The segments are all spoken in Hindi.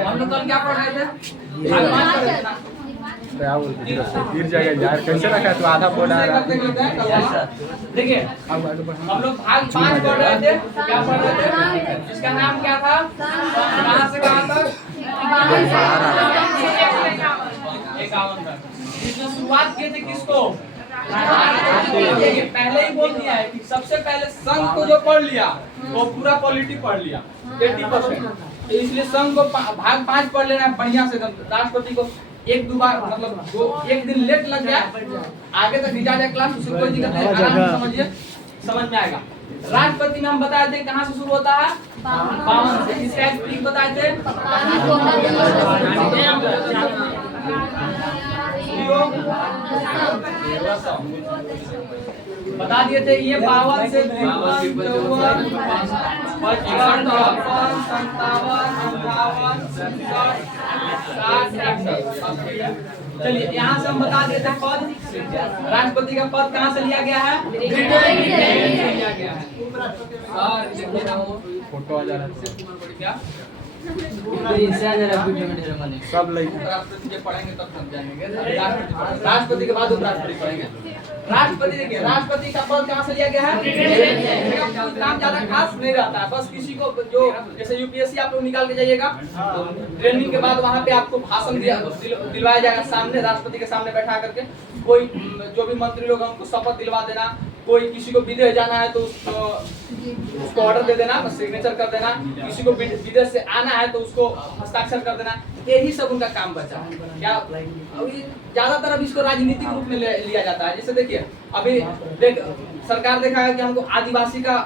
हम लोग कल क्या पढ़ रहे थे? गिर जाएगा यार, कैसे रखा तू आधा बोला रहा। देखिए हम लोग भाग 5 पढ़ रहे थे। क्या पढ़ रहे थे? इसका नाम क्या था? कहाँ से कहाँ तक? 51 तक। इसमें शुरुआत किए थे किसको? पहले ही बोल दिया है कि सबसे पहले संघ को जो पढ़ लिया वो पूरा पॉलिटी पढ़ लिया 80%। तो इसलिए संघ को भाग 5 पढ़ लेना है बढ़िया से। राष्ट्रपति को एक दो बार मतलब एक दिन लेट लग गया, आगे तक रिजा जाए क्लास, उससे कोई दिक्कत नहीं, आराम से समझिए, समझ में आएगा। राष्ट्रपति में हम बताए थे कहाँ से शुरू होता है? 52 से। इसका एक बताए थे बता दिए थे। ये 52 से 53, 54, 55, 56, 57, 58, चलिए यहाँ से हम बता देते हैं पद। राष्ट्रपति का पद कहाँ से लिया गया है? लिया गया है। फोटो आ जा रहा है क्या सब लाइक राष्ट्रपति के पढ़ेंगे तब समझाएंगे। राष्ट्रपति के बाद उपराष्ट्रपति पढ़ेंगे। राष्ट्रपति देखिए, राष्ट्रपति का पद कहाँ से लिया गया है? काम ज्यादा खास नहीं रहता है, बस किसी को जो जैसे यूपीएससी आप लोग निकाल के जाइएगा तो ट्रेनिंग के बाद वहाँ पे आपको भाषण दिलवाया जाएगा सामने, राष्ट्रपति के सामने बैठा करके। कोई जो भी मंत्री लोग हैं उनको शपथ दिलवा देना, कोई किसी को विदेश जाना है तो उसको ऑर्डर दे देना, सिग्नेचर कर देना, किसी को विदेश से आना है तो उसको हस्ताक्षर कर देना, यही सब उनका काम बचा है। क्या अभी ज्यादातर अब इसको राजनीतिक रूप में लिया जाता है। जैसे देखिए अभी सरकार देखा है कि हमको आदिवासी का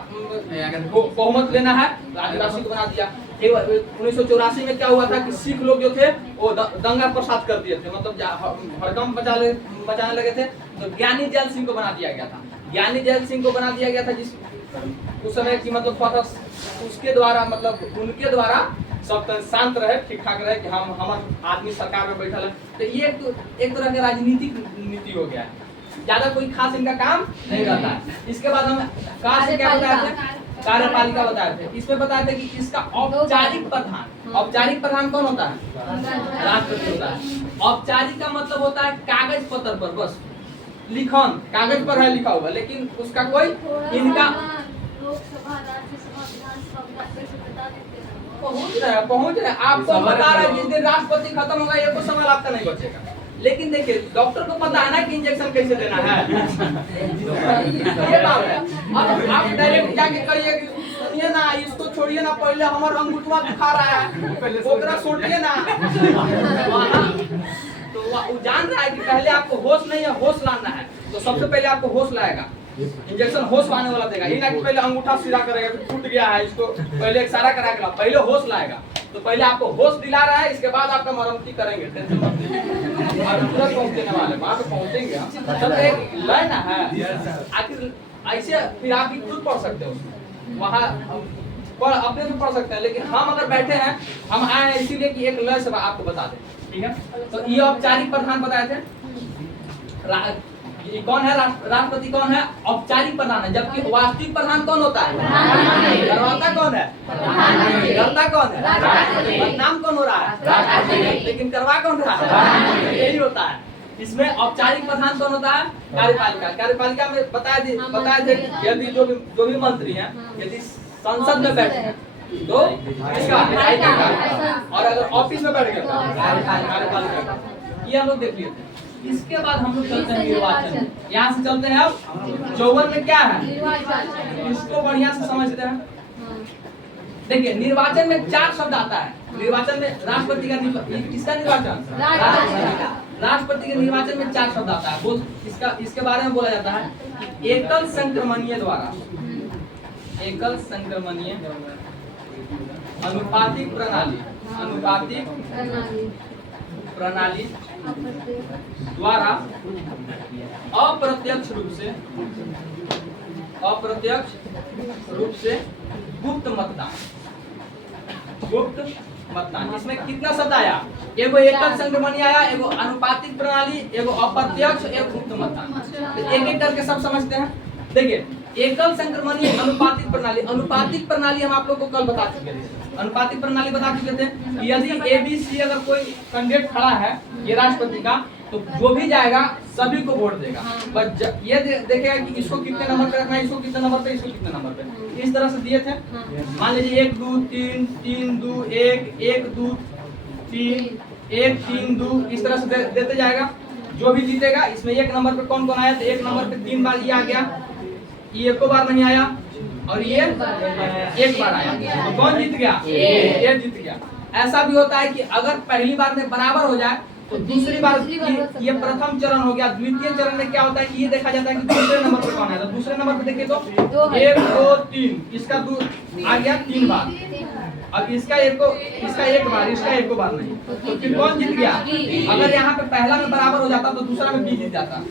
बहुमत लेना है तो आदिवासी को बना दिया। 1984 में क्या हुआ था कि सिख लोग जो थे वो दंगा प्रसाद कर दिए थे, मतलब हड़कंप बचाने लगे थे, तो ज्ञानी जैल सिंह को बना दिया गया था। ज्ञानी जैल सिंह को बना दिया गया था जिस उस समय की मतलब थोड़ा उसके द्वारा मतलब उनके द्वारा सब शांत रहे, ठीक ठाक रहे कि हम हमारे आदमी सरकार में बैठा है। तो ये एक तरह का राजनीतिक नीति हो गया है, ज्यादा कोई खास इनका काम नहीं रहता है। इसके बाद हम क्या बताए थे? कार्यपालिका बताए थे। इसमें बताए थे कि इसका औपचारिक प्रधान कौन होता है? राष्ट्रपति होता है। औपचारिक का मतलब होता है कागज पत्र पर, बस लिखन कागज पर है लिखा हुआ, लेकिन उसका कोई इनका पहुंच रहे आपको बता रहा है। जिस दिन राष्ट्रपति खत्म होगा ये कुछ सवाल आपका नहीं बचेगा। लेकिन देखिए डॉक्टर को पता है ना कि इंजेक्शन कैसे देना है, ये बात है। अब आप डायरेक्ट जाके कहिए कि सुनिए ना, इसको छोड़िए ना, पहले हमारा अंगूठा दुखा रहा है, ओकरा छोड़िए ना। तो वो जान रहा है कि पहले आपको होश नहीं है, होश लाना है, तो सबसे पहले आपको होश लाएगा। इंजेक्शन होश पाने वाला देगा, ये ना कि पहले अंगूठा सीधा करेगा, टूट गया है इसको पहले इशारा कराएगा, पहले होश लाएगा। तो पहले आपको होश दिला रहा है, इसके बाद आपका मरम्मती करेंगे। टेंशन मत लीजिए, तुरंत पहुंचने वाले वहां पे पहुंचेंगे हम। सब एक लाइन है, आखिर ऐसे फिर आप भी खुद पढ़ सकते हो वहाँ अपने से पढ़ सकते हैं। लेकिन हम अगर बैठे हैं, हम आए हैं इसीलिए कि एक लय से आपको बता दें, ठीक है। तो ये औपचारिक प्रधान बताए थे। ये कौन है? राष्ट्रपति कौन है? औपचारिक प्रधान है। जबकि वास्तविक प्रधान कौन होता है? करवाता कौन है? करता कौन है? बदनाम कौन हो रहा है? लेकिन करवा कौन रहा है? यही होता है। इसमें औपचारिक प्रधान कौन होता है? कार्यपालिका। कार्यपालिका में बताया थे यदि जो भी मंत्री हैं यदि संसद में बैठे हैं तो इसका और अगर ऑफिस में बैठ गया कार्यपालिका, ये हम लोग देख लिए थे। इसके बाद हम लोग चलते हैं निर्वाचन। यहाँ से चलते हैं अब 54 में क्या है, इसको बढ़िया से समझते हैं। देखिए निर्वाचन में 4 शब्द आता है। निर्वाचन में राष्ट्रपति का किसका निर्वाचन? राष्ट्रपति के निर्वाचन में 4 शब्द आता है। इसके बारे में बोला जाता है एकल संक्रमणीय द्वारा, एकल संक्रमणीय अनुपातिक प्रणाली द्वारा अप्रत्यक्ष रूप से गुप्त मतदान। इसमें कितना शब्द आया? एगो एकल संक्रमणीय आया, एगो अनुपातिक प्रणाली, एगो अप्रत्यक्ष, एगो गुप्त मतदान। एक एक करके सब समझते हैं। देखिए एकल संक्रमणीय अनुपातिक प्रणाली। अनुपातिक प्रणाली हम आप लोग को कल बता चुके थे। अनुपातिक प्रणाली बता चुके थे कि यदि ABC अगर कोई कैंडिडेट खड़ा है ये राष्ट्रपति का, तो जो भी जाएगा सभी को वोट देगा। बस ये देखेगा कि इसको कितने नंबर पे रखना है, इसको कितने नंबर पे, इसको कितने नंबर पे, इस तरह से दिए थे। मान लीजिए 1 2 3 3 2 1 1 2 3 1 3 2 इस तरह से देते जाएगा। जो भी जीतेगा, इसमें 1 नंबर पे कौन कौन आया, तो 1 नंबर पे 3 बार ये आ गया, ये एको बार नहीं आया, और ये 1 बार आया। तो कौन जीत गया, ये जीत गया। ऐसा भी होता है कि अगर पहली बार में बराबर हो जाए तो दूसरी बार ये प्रथम चरण हो गया। द्वितीय चरण में क्या होता है कि ये देखा जाता है कि दूसरे नंबर पर कौन है। तो दूसरे नंबर पे देखिए तो 1 2 3 इसका आ गया 3 बार, अब इसका एक बार, इसका एक बार नहीं, तो फिर कौन जीत गया। अगर यहाँ पे पहला में बराबर हो जाता तो दूसरा में बी जीत जाता।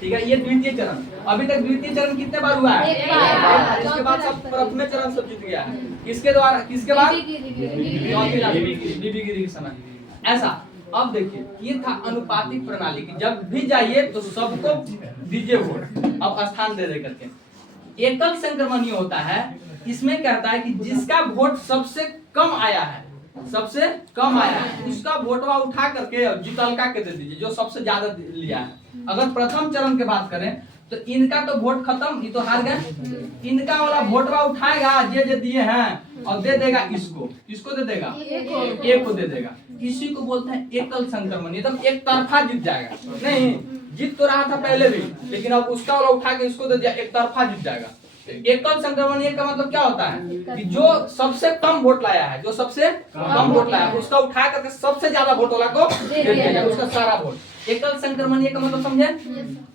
ठीक है, ये द्वितीय चरण। अभी तक द्वितीय चरण कितने बार हुआ है, इसके बाद सब प्रथम चरण सब जीत गया है। किसके द्वारा, किसके बाद, बीबी गिरी के समय। ऐसा अब देखिए, ये था अनुपातिक प्रणाली की, जब भी जाइए तो सबको दीजिए वोट, अब स्थान दे दे करके। एकल संक्रमणीय होता है, इसमें कहता है कि जिसका वोट सबसे कम आया है, सबसे कम आया है, उसका वोटवा उठा करके जितलका के दे दीजिए, जो सबसे ज्यादा लिया है। अगर प्रथम चरण की बात करें तो इनका तो वोट खत्म, ये तो हार गए। इनका वाला वोटवा उठाएगा जे दिए हैं और दे देगा इसको, किसको दे देगा, एक को दे देगा। इसी को बोलते हैं एकल संक्रमण, एकदम एक तरफा जीत जाएगा। नहीं, जीत तो रहा था पहले भी, लेकिन अब उसका वाला उठा के इसको दे दिया, एक तरफा जीत जाएगा। एकल संक्रमण का मतलब क्या होता है कि जो सबसे कम वोट लाया है, जो सबसे कम वोट लाया है, उसका उठा करके सबसे ज्यादा वोट वाला को दे दिया, उसका सारा वोट। एकल संक्रमण का मतलब समझे।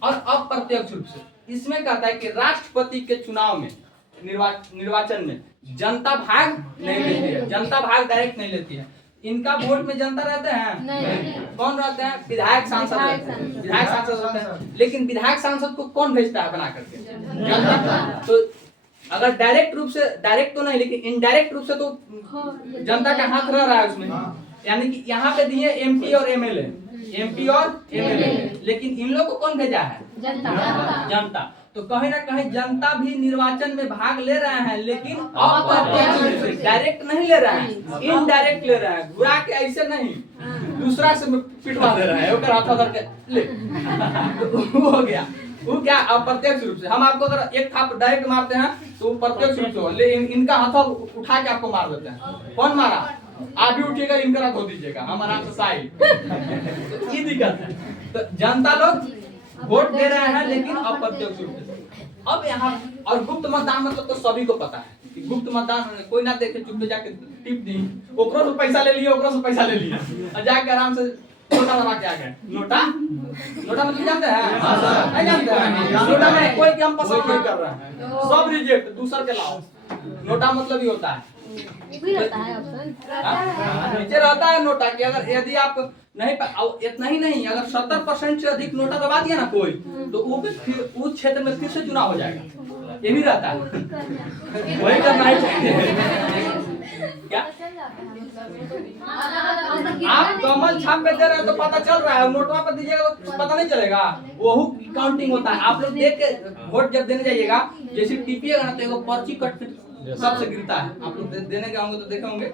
और अप्रत्यक्ष रूप से इसमें कहता है कि राष्ट्रपति के चुनाव में, निर्वाचन में जनता भाग नहीं लेती है, जनता भाग डायरेक्ट नहीं लेती है। इनका वोट में जनता रहते हैं नहीं। कौन रहते हैं, विधायक सांसद रहते हैं, विधायक सांसद रहते हैं। लेकिन विधायक सांसद को कौन भेजता है बना करके, जनता। तो अगर डायरेक्ट रूप से, डायरेक्ट तो नहीं लेकिन इनडायरेक्ट रूप से तो जनता का हाथ रह रहा है उसमें। यानी कि यहाँ पे दिए MP और MLA, MP और MLA, लेकिन इन लोग को कौन भेजा है, जनता। तो कहीं ना कहीं जनता भी निर्वाचन में भाग ले रहे हैं, लेकिन अप्रत्यक्ष, डायरेक्ट नहीं ले रहे हैं, इनडायरेक्ट ले रहे हैं। घुरा के ऐसे नहीं, दूसरा से पिटवा दे रहे हैं, ओकर हाथ करके ले तो हो गया। वो क्या, अप्रत्यक्ष रूप से। हम आपको अगर एक थाप डायरेक्ट मारते हैं तो प्रत्यक्ष रूप से हो, लेकिन इनका हाथ उठा के आपको मार देते हैं। कौन मारा, आप भी उठिएगा, इनका धो दीजिएगा, हम आराम से साइड। तो ये दिक्कत है। तो जनता लोग वोट दे रहे हैं लेकिन अप्रत्यक्ष रूप से। अब यहाँ और गुप्त मतदान मतलब तो सभी को पता है कि गुप्त मतदान कोई ना देखे, चुप जाके टिप दी, ओकरो से पैसा ले लिए, ओकरो से पैसा ले लिया और जाके आराम से नोटा दबा के आ गए। नोटा, नोटा मतलब जानते हैं, नहीं जानते हैं। नोटा में कोई काम पसंद नहीं कर रहा है, सब रिजेक्ट, दूसर के लाओ। नोटा मतलब ही होता है, नीचे रहता है नोटा कि अगर यदि आप नहीं, इतना ही नहीं, अगर 70% से अधिक नोटा दबा दिया ना कोई, तो वो फिर उस क्षेत्र में फिर से चुनाव हो जाएगा। ये भी रहता है, वही करना ही चाहिए। क्या आप कमल छाप पे दे रहे हो तो पता चल रहा है, नोटवा पर दीजिएगा तो पता नहीं चलेगा। वो काउंटिंग होता है। आप लोग देख के वोट जब देने जाइएगा, जैसे टीपिएगा ना तो एगो पर्ची कट सबसे गिरता है। आप लोग देने के होंगे तो देखे होंगे।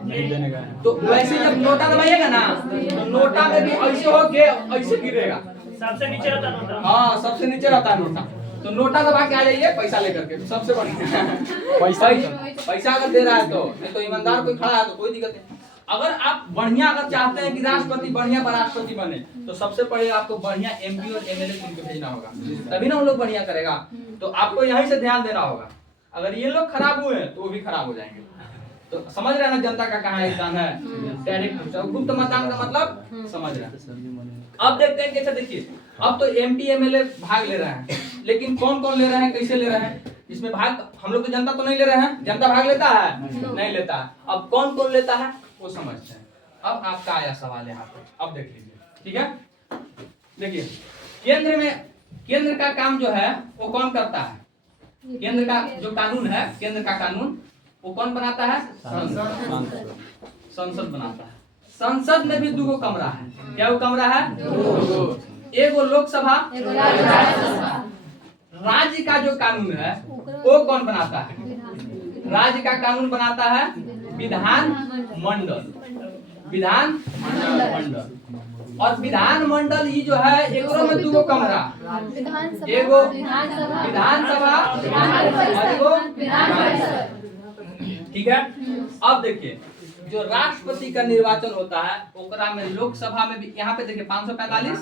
तो वैसे जब नोटा दबाइएगा ना, तो नोटा में भी ऐसे हो के ऐसे गिरेगा, सबसे नीचे रहता है नोटा। हाँ, सबसे नीचे रहता है नोटा। तो नोटा दबा के आ जाइए पैसा लेकर के, सबसे बढ़िया। पैसा अगर दे रहा है तो, नहीं तो ईमानदार कोई खड़ा है तो कोई दिक्कत नहीं। अगर आप बढ़िया अगर चाहते हैं कि राष्ट्रपति बढ़िया राष्ट्रपति बने, तो सबसे पहले आपको बढ़िया MP और MLA को भेजना होगा, तभी ना उन लोग बढ़िया करेगा। तो आपको यहीं से ध्यान देना होगा। अगर ये लोग खराब हुए तो वो भी खराब हो जाएंगे। तो समझ रहे हैं ना जनता का कहाँ स्थान है, डायरेक्ट गुप्त मतदान का मतलब समझ रहे हैं। अब देखते हैं कैसे, देखिए अब तो MP MLA भाग ले रहे हैं, लेकिन कौन कौन ले रहे हैं, कैसे ले रहे हैं, इसमें भाग हम लोग तो जनता तो नहीं ले रहे हैं। जनता भाग लेता है, नहीं लेता है। अब कौन कौन लेता है वो समझते हैं। अब आपका आया सवाल यहाँ पे, अब देख लीजिए, ठीक है। देखिए केंद्र में, केंद्र का काम जो है वो कौन करता है, केंद्र का जो कानून है, केंद्र का कानून वो कौन बनाता है, संसद बनाता है। संसद में भी 2 कमरा है। क्या वो कमरा है, 2। एगो लोकसभा, राज्य का जो कानून है वो कौन बनाता है? राज्य का कानून बनाता है विधान मंडल। विधान मंडल। और विधान मंडल ये जो है एकरो में दो कमरा, एगो विधानसभा और एगो विधान परिषद। ठीक है। अब देखिए जो राष्ट्रपति का निर्वाचन होता है ओकरा में लोकसभा में भी यहाँ पे देखिए 545,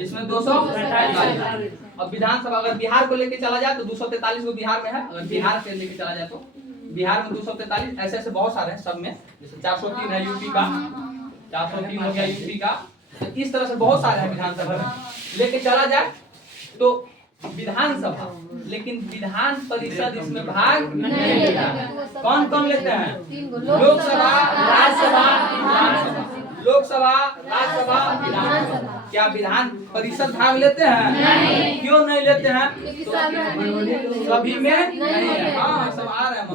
इसमें 245। अब विधानसभा अगर बिहार को लेके चला जाए तो 243 वो बिहार में है, अगर बिहार से लेके चला जाए तो बिहार में 243, ऐसे ऐसे बहुत सारे हैं सब में। जैसे 403 है यूपी का, 403 हो गया यूपी का, तो इस तरह से बहुत सारे हैं विधानसभा में लेके चला जाए तो विधानसभा। लेकिन विधान परिषद इसमें भाग नहीं लेता। कौन कौन लेते हैं? लोकसभा, राज्यसभा, विधानसभा। लोकसभा, राज्यसभा, विधानसभा। क्या विधान परिषद भाग लेते हैं? नहीं। क्यों नहीं लेते हैं? सभी में नहीं है। हाँ सब आ रहे हैं।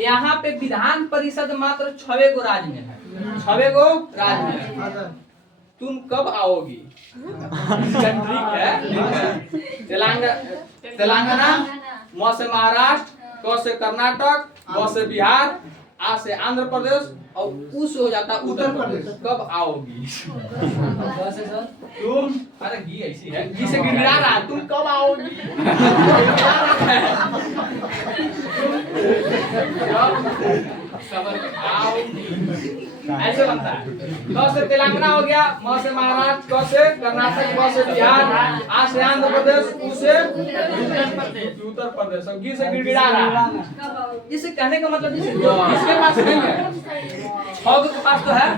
यहाँ पे विधान परिषद मात्र 6 गो राज्य में है, 6 गो राज्य में है। तुम कब आओगी? ठीक है। तेलंगाना, म से महाराष्ट्र, क से कर्नाटक, ब से बिहार, आ से आंध्र प्रदेश और उ से हो जाता उत्तर प्रदेश। कब आओगी? तुम अरे घी ऐसी है, घी से गिरा रहा है, तुम कब आओगी? ऐसे बनता है। क से तेलंगाना हो गया, म से महाराष्ट्र, क से कर्नाटक, ब से बिहार, आ से आंध्र प्रदेश, उ से उत्तर प्रदेश। और घी से गिड़गिड़ा रहा है। इसे कहने का मतलब जिसके पास नहीं है, 6 के पास तो है,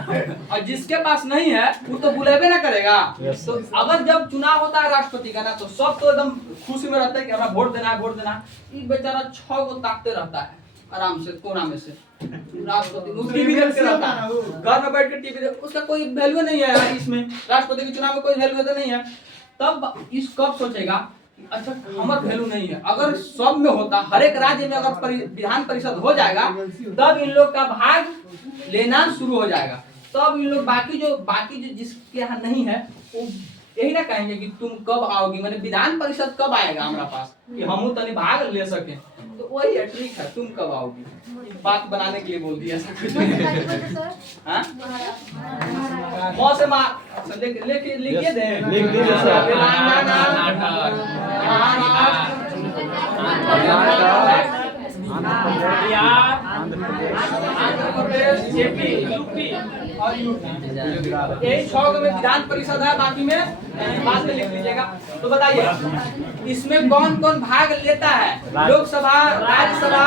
और जिसके पास नहीं है वो तो बुलेबे ना करेगा। तो अगर जब चुनाव होता है राष्ट्रपति का ना तो सब तो एकदम खुशी में रहता है कि हमें वोट देना है, वोट देना। ये बेचारा 6 को ताकते रहता है आराम से कोना में से। राष्ट्रपति टीवी देख के रहता है, घर में बैठ के टीवी देख, उसका कोई वैल्यू नहीं है यार। इसमें राष्ट्रपति के चुनाव में कोई वैल्यू तो नहीं है। तब इस कब सोचेगा अच्छा हमारा वैल्यू नहीं है। अगर सब में होता, हर एक राज्य में अगर विधान परिषद हो जाएगा तब इन लोग का भाग लेना शुरू हो जाएगा। तब इन लोग बाकी जो जिसके यहाँ नहीं है वो यही ना कहेंगे कि तुम कब आओगी, मैंने विधान परिषद कब आएगा हमारा पास कि हम तनी भाग ले सके। तो वही है, ट्रिक है, तुम कब आओगी बात बनाने के लिए बोल दिया ऐसा कुछ। लिखिए दे आंध्र प्रदेश, यूपी और यही 6 में विधान परिषद है, बाकी में बाद में लिख लीजिएगा। तो बताइए इसमें कौन कौन भाग लेता है? लोकसभा, राज्यसभा,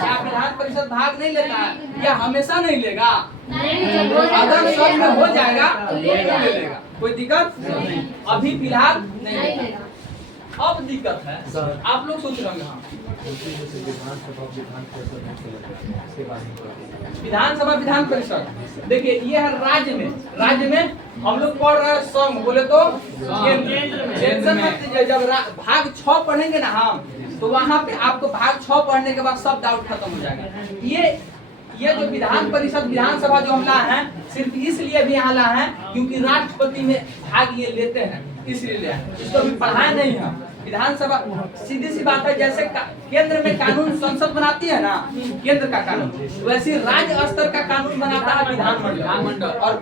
क्या विधान परिषद भाग नहीं लेता है या हमेशा नहीं लेगा? अगर सब में हो जाएगा तो ले लेगा, कोई दिक्कत नहीं। अभी फिलहाल नहीं लेगा। अब दिक्कत है, आप लोग सोच रहे हैं विधानसभा विधान परिषद। देखिए ये है राज्य में हम लोग पढ़ रहे हैं संघ, बोले तो टेंशन मत लीजिए। जब भाग 6 पढ़ेंगे ना हम तो वहाँ पे आपको भाग 6 पढ़ने के बाद सब डाउट खत्म हो जाएगा। ये जो विधान परिषद विधानसभा जो हम लाए हैं सिर्फ इसलिए भी यहाँ लाए हैं क्योंकि राष्ट्रपति में भाग ये लेते हैं, इसलिए इसको भी पढ़ाए नहीं है। विधानसभा सीधी सी बात है, जैसे केंद्र में कानून संसद बनाती है ना, केंद्र का कानून, वैसे राज्य स्तर का कानून बनाता है विधानमंडल। और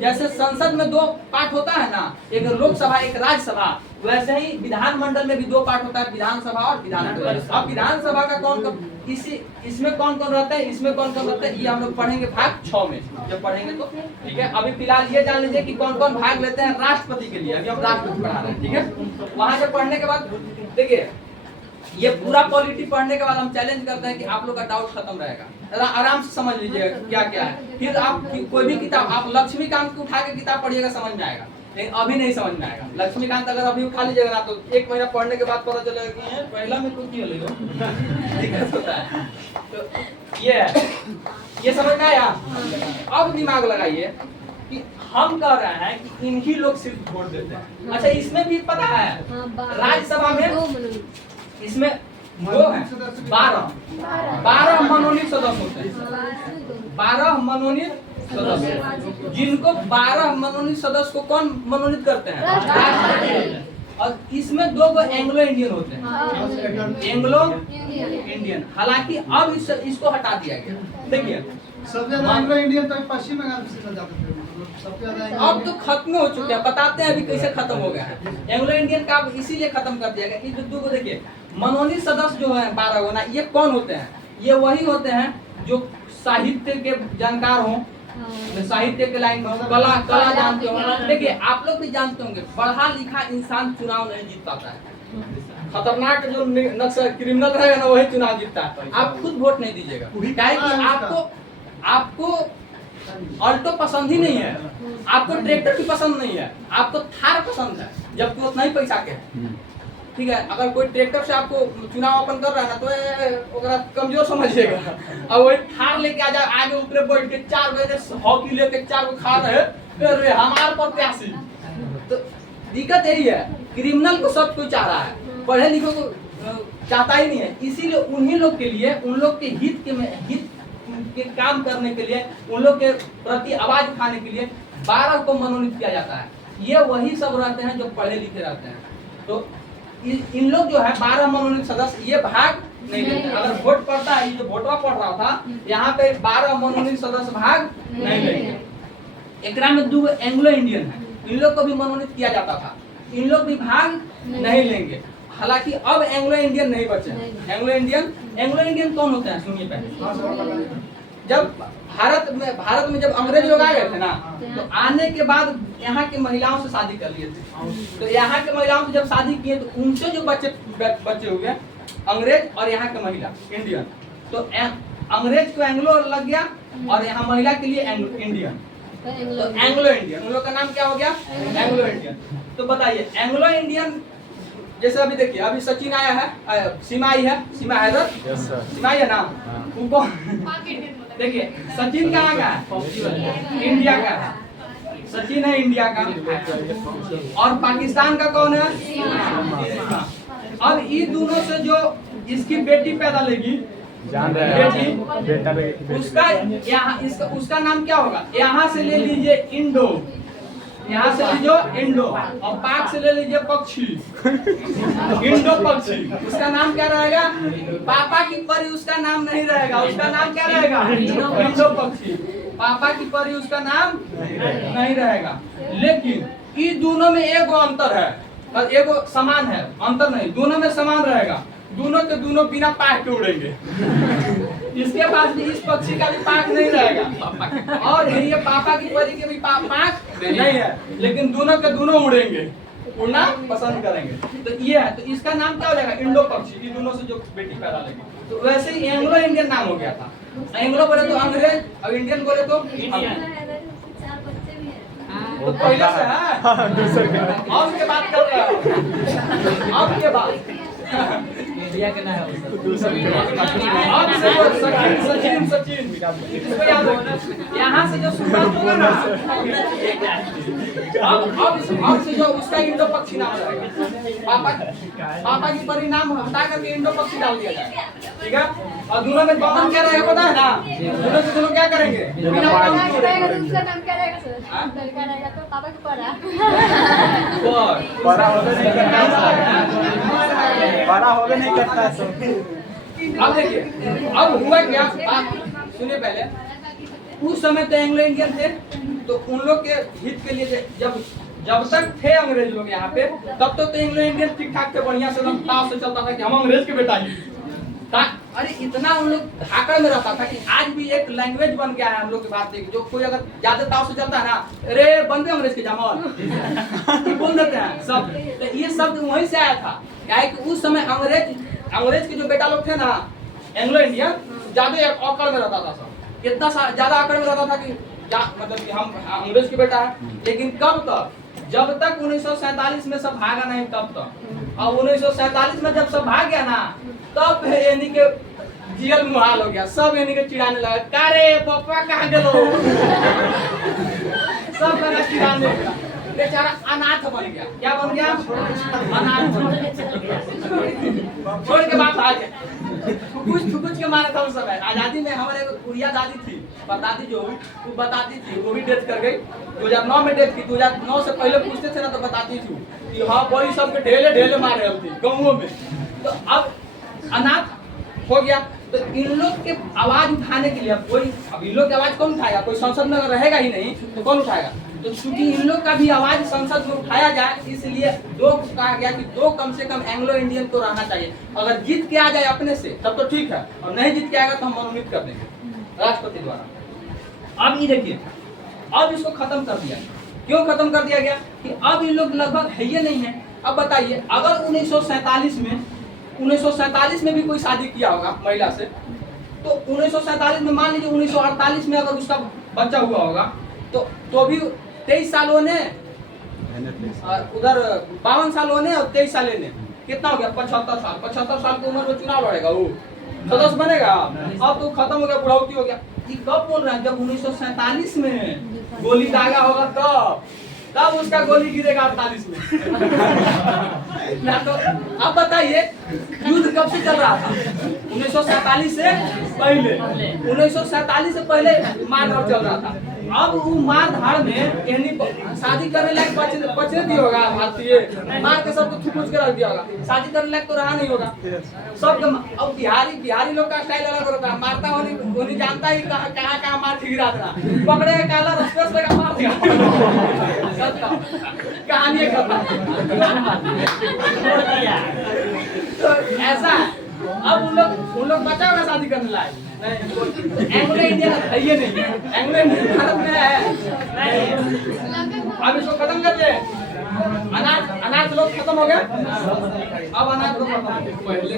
जैसे संसद में 2 पार्ट होता है ना, एक लोकसभा एक राज्यसभा, वैसे ही विधानमंडल में भी 2 पार्ट होता है, विधानसभा और विधानमंडल। अब विधानसभा का कौन इसमें कौन कौन रहता है, इसमें कौन कौन रहता है, ये हम लोग पढ़ेंगे भाग 6 में जब पढ़ेंगे तो। ठीक है, अभी फिलहाल ये जान लीजिए कि कौन कौन भाग लेते हैं राष्ट्रपति के लिए। अभी हम राष्ट्रपति पढ़ा रहे हैं, ठीक है। वहां से पढ़ने के बाद देखिए ये पूरा पॉलिटी पढ़ने के बाद हम चैलेंज करते हैं कि आप लोग का डाउट खत्म रहेगा, आराम से समझ लीजिए क्या क्या है। फिर आप कोई भी किताब आप लक्ष्मीकांत को उठा के किताब पढ़िएगा, समझ में आएगा, लेकिन अभी नहीं समझ में आएगा। लक्ष्मीकांत अगर अभी उठा लीजिएगा ना तो 1 महीना पढ़ने के बाद पता चलेगा कि पहला में कुछ नहीं हो दिक्कत होता है। तो ये समझ में आया। अब दिमाग लगाइए कि हम कह रहे हैं कि इन्हीं लोग सिर्फ वोट देते हैं। अच्छा इसमें भी पता है राज्यसभा में इसमें 2 हैं, 12 मनोनीत सदस्य होते हैं। 12 मनोनीत सदस्य, जिनको 12 मनोनीत सदस्य को कौन मनोनीत करते हैं? राष्ट्रपति। और इसमें दो एंग्लो इंडियन होते हैं, एंग्लो इंडियन। हालांकि अब इसको हटा दिया गया। देखिए सबसे ज्यादा एंग्लो इंडियन तो पश्चिम बंगाल से ज्यादा थे, मतलब सबसे ज्यादा अब तो खत्म हो चुके हैं। बताते हैं अभी कैसे खत्म हो गया है एंग्लो इंडियन का। अब इसीलिए खत्म कर दिया गया। ये जो को देखिए मनोनीत सदस्य जो है 12 होना, ये कौन होते हैं? ये वही होते हैं जो साहित्य के जानकार हों, साहित्य के लाइन में कला जानते होंगे। देखिए आप लोग भी जानते होंगे पढ़ा लिखा इंसान चुनाव नहीं जीत पाता है। खतरनाक जो नक्सल क्रिमिनल रहेगा ना वही चुनाव जीतता है। आप खुद वोट नहीं दीजिएगा, क्या कि आपको ऑल्टो पसंद ही नहीं है, आपको ट्रैक्टर भी पसंद नहीं है, आपको थार पसंद है, जबकि उतना ही पैसा के है। ठीक है, अगर कोई ट्रैक्टर से आपको चुनाव अपन कर रहा है ना तो कमजोर समझिएगा। और वही थार लेके आ जाए आगे ऊपर बैठ के 4 बजे हॉकी लेके 4 को खा रहे हमारे प्रत्याशी। तो दिक्कत यही है, क्रिमिनल को सब कोई चाह रहा है, पढ़े लिखे को चाहता ही नहीं है। इसीलिए उन्हीं लोग के लिए, उन लोग के हित के काम करने के लिए, उन लोग के प्रति आवाज उठाने के लिए 12 को मनोनीत किया जाता है। ये वही सब रहते हैं जो पढ़े लिखे रहते हैं। तो इन लोग जो है 12 मनोनीत सदस्य ये भाग नहीं लेते। अगर वोट पड़ता है, ये जो वोटवा पड़ रहा था यहाँ पे 12 मनोनीत सदस्य भाग नहीं लेंगे। एकरा में 2 एंग्लो इंडियन है, इन लोग को भी मनोनीत किया जाता था, इन लोग भी भाग नहीं लेंगे। हालांकि अब एंग्लो इंडियन नहीं बचे। एंग्लो इंडियन कौन होते हैं सुनिए पहले। जब भारत में जब अंग्रेज लोग आ गए थे ना, तो आने के बाद यहाँ की महिलाओं से शादी कर लिए थे। तो यहाँ के महिलाओं से जब शादी किए तो उनसे जो बच्चे हुए अंग्रेज और यहाँ के महिला इंडियन, तो अंग्रेज को एंग्लो लग गया और यहाँ महिला के लिए इंडियन, तो एंग्लो इंडियन। उन लोग का नाम क्या हो गया? Anglo Indian. तो बताइए एंग्लो इंडियन जैसे अभी देखिए, अभी सचिन आया है, सीमा आई है, सीमा हैदर, सीमा आई है ना, उनको देखिए सचिन कहाँ का है? इंडिया का है, सचिन है इंडिया का। और पाकिस्तान का कौन है? अब इन दोनों से जो इसकी बेटी पैदा लेगी, जान रहे बेटी, उसका यहाँ उसका नाम क्या होगा? यहाँ से ले लीजिए इंडो, यहाँ से लीजिए इंडो, और पाक से ले लीजिए पक्षी, इंडो पक्षी। उसका नाम क्या रहेगा? पापा की परी उसका नाम नहीं रहेगा, उसका नाम क्या रहेगा? इंडो पक्षी। पापा की परी उसका नाम नहीं रहेगा। लेकिन इन दोनों में एक अंतर है और एक समान है, अंतर नहीं, दोनों में समान रहेगा। दोनों के दोनों बिना पाख के उड़ेंगे। इसके पास भी, इस पक्षी का भी पाख नहीं रहेगा और ये पापा की परी के भी पाख नहीं है, लेकिन दोनों के दोनों उड़ेंगे, उड़ना पसंद करेंगे। तो ये है, तो इसका नाम क्या हो जाएगा? इंडो पक्षी। ये दोनों से जो बेटी पैदा लेगी। तो वैसे ही एंग्लो इंडियन नाम हो गया था। एंग्लो बोले तो अंग्रेज और इंडियन बोले तो इंडियन। तो पहले से है, अब के बात कर रहे हो, अब के बाद इंडिया के ना है वो सब। अब से सचिन इसको याद रखना। यहाँ से जो शुरुआत होगा ना, अब से जो उसका इंडो पक्षी नाम रहेगा। पापा की परिणाम हटा करके इंडो पक्षी डाल दिया जाएगा। ठीक है, और दोनों में कॉमन क्या रहेगा पता है ना? दोनों से दोनों क्या करेंगे? उसका नाम क्या रहेगा सर? लड़का रहेगा तो पापा की परा बड़ा होगा नहीं करता है। अब देखिए, अब हुआ क्या? सुनिए पहले, उस समय तो एंग्लो इंडियन थे, तो उन लोग के हित के लिए जब तक थे अंग्रेज लोग यहाँ पे, तब तो एंग्लो इंडियन ठीक ठाक थे, बढ़िया से ताव से चलता था कि हम अंग्रेज के बेटा ही। अरे इतना उन लोग धाकड़ में रहता था कि आज भी एक लैंग्वेज बन गया है हम लोग की बात देखिए। जो कोई अगर ज्यादा ताव से चलता है ना, अरे बंदे अंग्रेज के जामल बोल देते हैं सब। तो ये शब्द वहीं से आया था, क्या है कि उस समय अंग्रेज के जो बेटा लोग थे ना, एंग्लो इंडियन, ज्यादा अकड़ में रहता था सब। इतना ज्यादा अकड़ में रहता था कि मतलब कि हम अंग्रेज के बेटा है। लेकिन कब तक? जब तक 1947 में सब भागा नहीं, तब तक। और 1947 में जब सब भाग गया ना, तब यानी के जियल मुहाल हो गया। सब यानी के चिढ़ाने लगा, का रे पापा कहाँ गेलो? सब कहना चिढ़ाने लगा। बेचारा अनाथ बन गया। क्या बन गया? अनाथ बन गया। छोड़ के बाप आ गया। ठुकुच के मारा था उस समय। आजादी में हमारे एक बुढ़िया दादी थी, परदादी जो वो बताती थी, वो भी डेथ कर गई 2009 में डेथ की। 2009 से पहले पूछते थे ना तो बताती थी कि हाँ बड़ी सबके ढेले मारे होती गाँवों में। तो अब अनाथ हो गया। तो इन लोग के आवाज उठाने के लिए अब इन लोग की आवाज कौन उठाएगा? कोई संसद में रहेगा ही नहीं तो कौन उठाएगा? तो चूंकि इन लोग का भी आवाज संसद में उठाया जाए, इसलिए दो कहा गया कि दो कम से कम एंग्लो इंडियन तो रहना चाहिए। अगर जीत के आ जाए अपने से तब तो ठीक है, और नहीं जीत के आएगा तो हम मनोनीत कर देंगे राष्ट्रपति द्वारा। अब ये देखिए, अब इसको खत्म कर दिया। क्यों खत्म कर दिया गया? कि अब इन लोग लगभग है ही नहीं है। अब बताइए, अगर 1947 में भी कोई शादी किया होगा महिला से, तो 1947 में मान लीजिए 1948 में अगर उसका बच्चा हुआ होगा तो भी 23 साल होने, उधर 52 साल होने और 23 साल लेने, कितना हो गया? 75 साल। 75 साल की उम्र में चुनाव लड़ेगा, वो सदस्य बनेगा। अब तो खत्म हो गया, बुढ़ौती हो गया। ये कब बोल रहे हैं? जब 1947 में गोली दागा होगा तब उसका गोली गिरेगा 48 में। ना तो अब बताइए, युद्ध कब से चल रहा था? 1947 से पहले। 1947 से पहले मारधाड़ चल रहा था। अब वो मारधाड़ में शादी करने लायक बचने दिया होगा भारतीय, मार के सबको थुकुच के रख दिया होगा। शादी करने लायक तो रहा नहीं होगा सबका। अब बिहारी लोग का स्टाइल अलग होता है, मारता होनी जानता ही कहाँ मार के गिरा देना, पकड़े काला रस्ते लगा मार दिया। कहानी तो ऐसा है। अब उन लोग बचा होगा शादी करने लायक नहीं। एंग्लो इंडियन है ये नहीं, एंग्लो इंडियन भारत में है। अब इसको खत्म कर दिए। अनाथ लोग खत्म हो गए। अब अनाथ लोग खत्म हो गए। पहले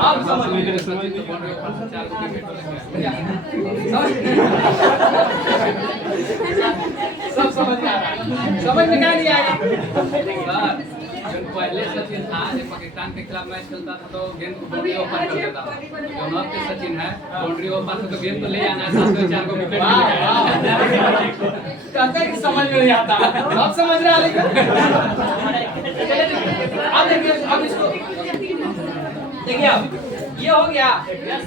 आप समझ लीजिए, सब समझ में आ रहा है। समझ में क्या नहीं आएगा? पहले सचिन था, जब पाकिस्तान के खिलाफ मैच खेलता था तो गेंद को बाउंड्री ओपन कर देता था। जो अब के सचिन है, बाउंड्री ओपन से तो गेंद तो ले आना है, 7-4 को विकेट कहते हैं कि समझ में नहीं आता, अब समझ रहे हैं। अब देखिए, अब इसको देखिए, अब ये हो गया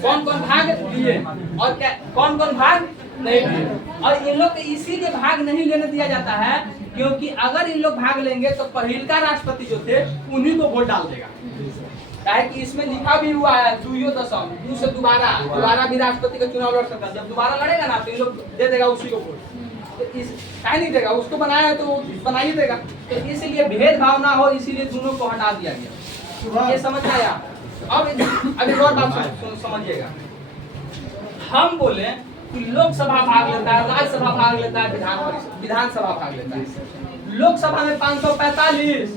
कौन कौन भाग लिए और क्या कौन कौन भाग नहीं लिए। और इन लोग को इसीलिए भाग नहीं लेने दिया जाता है क्योंकि अगर इन लोग भाग लेंगे तो पहिलका राष्ट्रपति जो थे उन्हीं को वोट डाल देगा। काहे कि इसमें लिखा भी हुआ है 2 से दोबारा भी राष्ट्रपति का चुनाव लड़ सकता है। जब दोबारा लड़ेगा ना तो इन लोग दे देगा उसी को वोट। तो इस काहे नहीं देगा? उसको बनाया है तो बना ही देगा। तो इसलिए भेदभाव ना हो, इसीलिए दोनों को हटा दिया गया। ये समझ आया? अब एक और बात समझिएगा। हम बोले कि लोकसभा भाग लेता है, राज्यसभा भाग लेता है, विधानसभा भाग लेता है। लोकसभा में 545,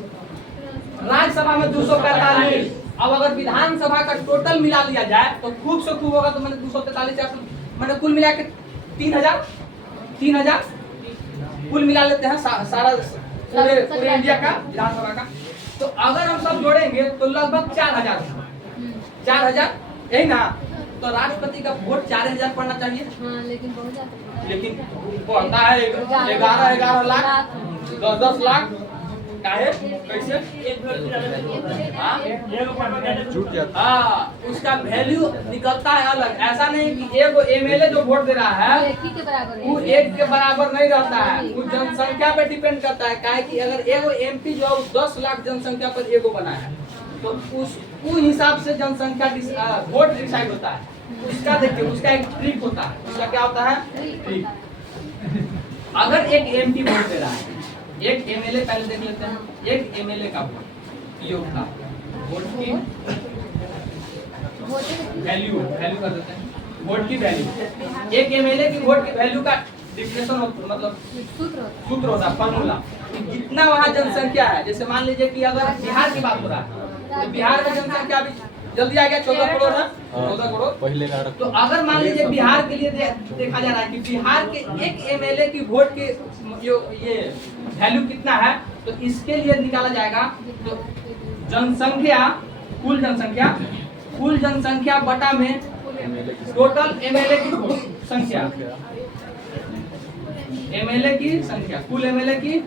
राज्यसभा में 245। अब अगर विधानसभा का टोटल मिला लिया जाए तो खूब से खूब होगा तो मैंने 243, मैंने कुल मिला के 3000 कुल मिला लेते हैं सारा पूरे इंडिया का विधानसभा का। तो अगर हम सब जोड़ेंगे तो लगभग 4000 यही ना। तो राष्ट्रपति का वोट 4000 पड़ना चाहिए। हाँ, लेकिन बहुत ज्यादा लेकिन पड़ता है 11 लाख 10 लाख। काहे? कैसे? उसका वैल्यू निकलता है अलग। ऐसा नहीं कि एगो एमएलए जो वोट दे रहा है वो एक के बराबर नहीं रहता है, वो जनसंख्या पे डिपेंड करता है। काहे कि अगर एगो एमपी जो 10 लाख जनसंख्या पर एगो बना है तो उस हिसाब से जनसंख्या वोट डिसाइड होता है। उसका देखिए, उसका एक ट्रिक होता है। उसका क्या होता है? ट्रिक। अगर एक एमपी वोट दे रहा है, एक एमएलए, पहले देख लेते हैं एक एमएलए का योग्यता, वोट की वैल्यू कर देते हैं। वोट की वैल्यू, एक एमएलए की वोट की वैल्यू का डिफिनेशन मतलब सूत्र होता है, फॉर्मूला। जितना वहाँ जनसंख्या है, जैसे मान लीजिए कि अगर बिहार की बात हो रहा है तो बिहार में जनसंख्या अभी जल्दी आ गया 14 करोड़ है, 14 करोड़ पहले। तो अगर मान लीजिए बिहार के लिए देखा जा रहा है कि बिहार के एक एमएलए की वोट के ये वैल्यू कितना है, तो इसके लिए निकाला जाएगा तो कुल जनसंख्या बटा में टोटल एमएलए की संख्या, एमएलए की संख्या, कुल एमएलए की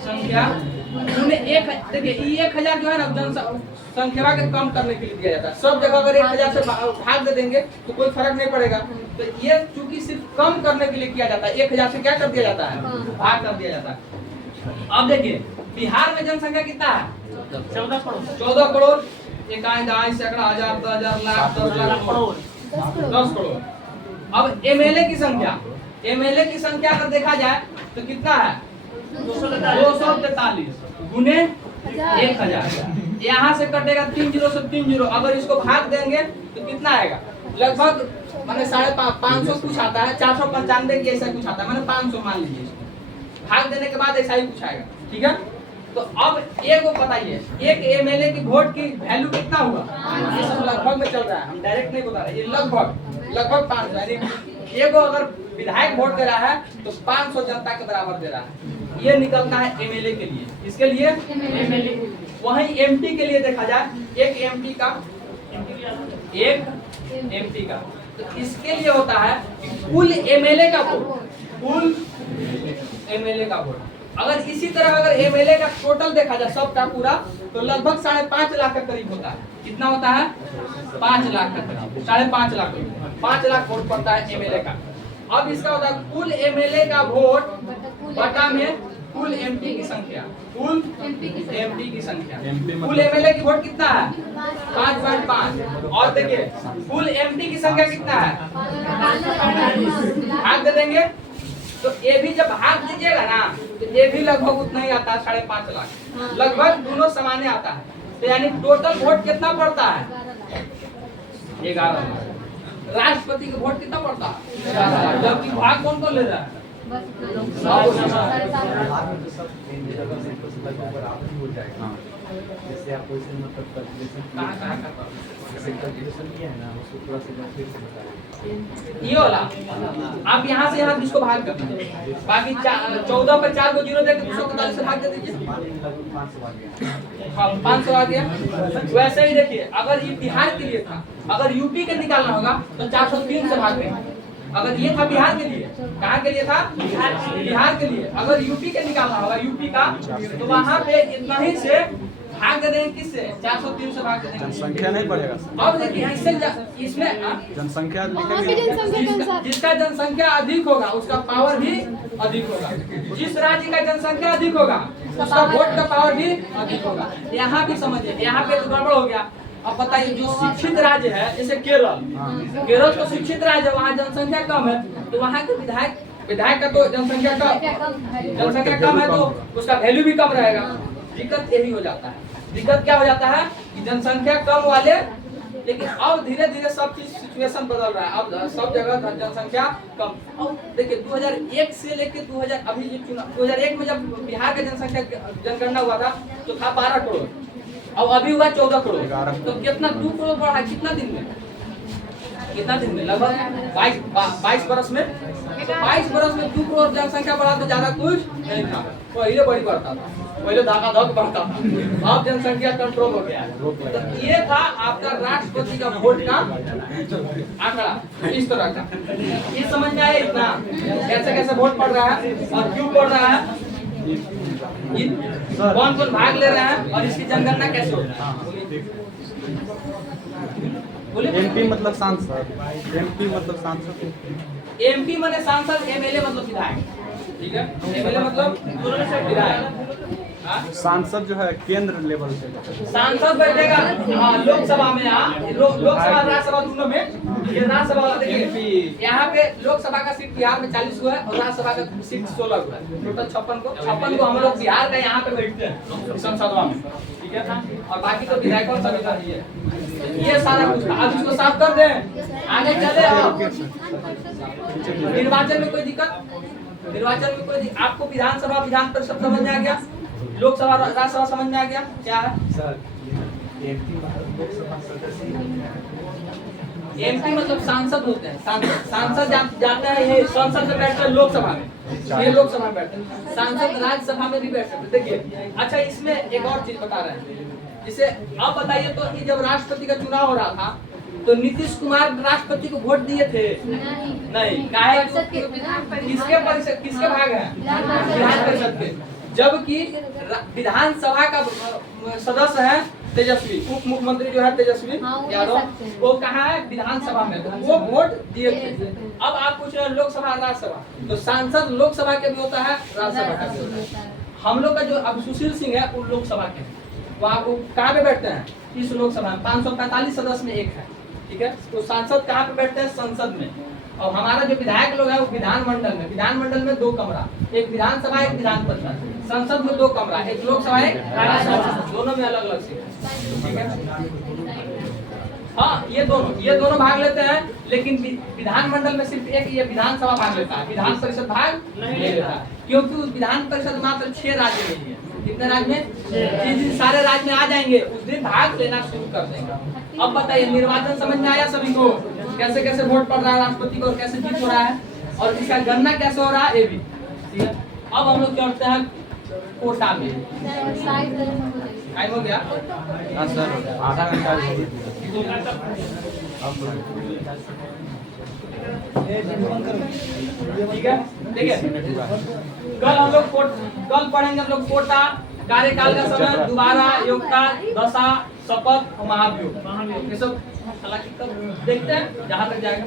संख्या उन्हें एक, देखिए ये 1000 जो है ना जनसंख्या के कम करने के लिए दिया जाता है। सब जगह अगर 1000 से भाग दे देंगे तो कोई फर्क नहीं पड़ेगा। तो ये चूंकि सिर्फ कम करने के लिए किया जाता है, 1000 से क्या कर दिया जाता है, भाग कर दिया जाता है। अब देखिए बिहार में जनसंख्या कितना है, 14 करोड़, इकाई दहाई सैकड़ा हजार 10,000 लाख 10 लाख करोड़ 10 करोड़। अब एमएलए की संख्या, एमएलए की संख्या अगर देखा जाए तो कितना है, 243 गुने 1000। यहाँ से कटेगा 3 0 से 3 0। अगर इसको भाग देंगे तो कितना आएगा, लगभग मैंने 550 कुछ आता है, 495 की ऐसा कुछ आता है, मैंने 500 मान लीजिए इसको। भाग देने के बाद ऐसा ही कुछ आएगा, ठीक है। तो अब एक को बताइए, एक एमएलए की वोट की वैल्यू कितना हुआ, ये सब लगभग में चल रहा है, हम डायरेक्ट नहीं बता रहे, ये लगभग 500, यानी एक को अगर विधायक वोट दे रहा है तो 500 जनता के बराबर दे रहा है। ये निकलता है एमएलए के लिए, इसके लिए एमएलए। वहीं एमपी के लिए देखा जाए, एक एमपी का तो इसके लिए होता है कुल एमएलए का वोट, कुल एमएलए का वोट। अगर इसी तरह अगर एमएलए का टोटल देखा जाए सबका पूरा, तो लगभग 5.5 लाख के करीब होता है। कितना होता है, 5 लाख का करीब, 5.5 लाख, 5 लाख वोट पड़ता है एमएलए का। अब इसका होता है कुल एमएलए का वोट बटा में कुल एमपी की संख्या, कुल एमपी की संख्या। कुल एमएलए की वोट कितना है, 5.5। और देखिए कुल एमपी की संख्या कितना है, भाग दे देंगे तो ये भी जब भाग दीजिएगा ना तो ये भी लगभग उतना ही आता है, 5.5 लाख, लगभग दोनों समान आता है। तो यानी टोटल वोट कितना पड़ता है, 11 लाख। राष्ट्रपति का वोट कितना पड़ता है, जबकि भाग कौन कौन ले रहा है, जैसे आप वैसे मतलब कैलकुलेशन किया है ना, उसको थोड़ा सा फिर से बताइए। ये वाला आप यहाँ से यहाँ इसको भाग करना है, बाकी 14 पर 4 को 0 देके 241 से भाग दे दीजिए, 500 आ गया। वैसे ही देखिए अगर ये बिहार के लिए था, अगर यूपी के निकालना होगा तो 403 से भाग देंगे। अगर ये था बिहार के लिए, कहाँ के लिए था, बिहार के लिए। अगर यूपी के निकालना होगा, यूपी का, तो वहाँ पे इतना ही से भाग दे देंगे, किससे, 403 से भाग दे देंगे। जनसंख्या नहीं बढ़ेगा सर। अब देखिए इसमें जनसंख्या जिसका जनसंख्या अधिक होगा उसका पावर भी अधिक होगा, जिस राज्य का जनसंख्या अधिक होगा उसका वोट का पावर भी अधिक होगा। यहाँ भी समझिए, यहाँ पे तो गड़बड़ हो गया। अब बताइए जो शिक्षित राज्य है, जैसे केरल तो शिक्षित राज्य है, वहाँ जनसंख्या कम है, तो वहाँ के विधायक का तो जनसंख्या कम है तो उसका वैल्यू भी कम रहेगा। दिक्कत यही हो जाता है। दिक्कत क्या हो जाता है कि जनसंख्या कम वाले, लेकिन अब धीरे धीरे सब चीज सिचुएशन बदल रहा है, अब सब जगह जनसंख्या कम। अब देखिए 2001 से लेके 2000 अभी जो चुनाव 2001 में जब बिहार का जनसंख्या जनगणना हुआ था तो था 12 करोड़, अब अभी हुआ 14 करोड़। तो कितना 2 करोड़ बढ़ा, कितना दिन में, लगभग 22 बरस में, 22 बरस में 2 करोड़ जनसंख्या बढ़ा तो ज्यादा कुछ नहीं था। पहले बड़ी बढ़ता था, पहले धक बढ़ता था, अब जनसंख्या कंट्रोल हो गया है। तो ये था आपका राष्ट्रपति का वोट का आंकड़ा, इस तरह का। ये समझ में आया इतना, कैसे कैसे वोट पड़ रहा है और क्यों पड़ रहा है, कौन कौन भाग ले रहे हैं और इसकी जनगणना कैसे हो रहा है। एमपी मतलब सांसद, एमपी मतलब सांसद, एमपी माने सांसद, एमएलए मतलब विधायक, ठीक है। एमएलए मतलब विधायक, सांसद जो है केंद्र लेवल पे, सांसद बैठेगा लोकसभा में, लोकसभा राज्यसभा दोनों में। ये राज्यसभा देखिए, यहाँ पे लोकसभा का सीट बिहार में 40 हुआ है और राज्यसभा का सीट 16 हुआ है, टोटल 56 को हम लोग बिहार का यहाँ पे बैठते हैं संसद में, ठीक है ना। और बाकी तो विधायकों का भी है। ये सारा कुछ अब इसको साफ कर दें, आगे चले। निर्वाचन में कोई दिक्कत, आपको विधानसभा विधान परिषद समझ में आ गया, लोकसभा राज्यसभा समझ में आ गया, क्या है एमपी मतलब सांसद होते हैं, सांसद जाते हैं, ये संसद में बैठते हैं, लोकसभा में, ये लोकसभा में बैठते हैं, सांसद राज्यसभा में भी बैठ सकते। देखिए अच्छा, इसमें एक और चीज बता रहे हैं, जैसे अब बताइए तो कि जब राष्ट्रपति का चुनाव हो रहा था तो नीतीश कुमार राष्ट्रपति को वोट दिए थे? नहीं। काहे? किसके परिषद, किसके भाग है? विधान परिषद के। जबकि विधानसभा का सदस्य है तेजस्वी, उप मुख्यमंत्री जो है तेजस्वी यादव, वो कहाँ है? विधानसभा में, तो वो वोट दिए थे। अब आप पूछ रहे हैं लोकसभा राज्यसभा, तो सांसद लोकसभा के भी होता है, राज्यसभा का भी होता है। हम लोग का जो अब सुशील सिंह है वो लोकसभा के, वो आप कहाँ पे बैठते हैं? इस लोकसभा में 545 सदस्य में एक है, ठीक है। तो सांसद कहाँ पे बैठते हैं? संसद में। और हमारा जो विधायक लोग है वो विधानमंडल में, विधानमंडल में 2 कमरा, एक विधानसभा एक विधान परिषद, संसद में 2 कमरा, एक लोकसभा एक राज्यसभा, दोनों में अलग अलग सीट, ठीक है। हाँ, ये दोनों भाग लेते हैं, लेकिन विधानमंडल में सिर्फ एक ये विधानसभा भाग लेता है, विधान परिषद भाग नहीं लेता, क्योंकि उस विधान परिषद मात्र 6 राज्य में ही है। कितने राज्य में? जिस दिन सारे राज्य में आ जाएंगे उस दिन भाग लेना शुरू कर देंगे। अब बताइए, निर्वाचन समझ में आया सभी को? कैसे कैसे वोट पड़ रहा है राष्ट्रपति को और कैसे जीत हो रहा है और इसका गणना कैसे हो रहा है, ये भी ठीक है। अब हम लोग चलते हैं कोटा में। टाइम हो गया? हाँ सर, आधा घंटा ठीक है। देखिए, कल हम लोग कल पढ़ेंगे हम लोग कोटा, कार्यकाल का समय, दोबारा, योग्यता, दशा, शपथ और महाभियोग, ये सब हालांकि कल देखते हैं जहाँ तक जाएगा।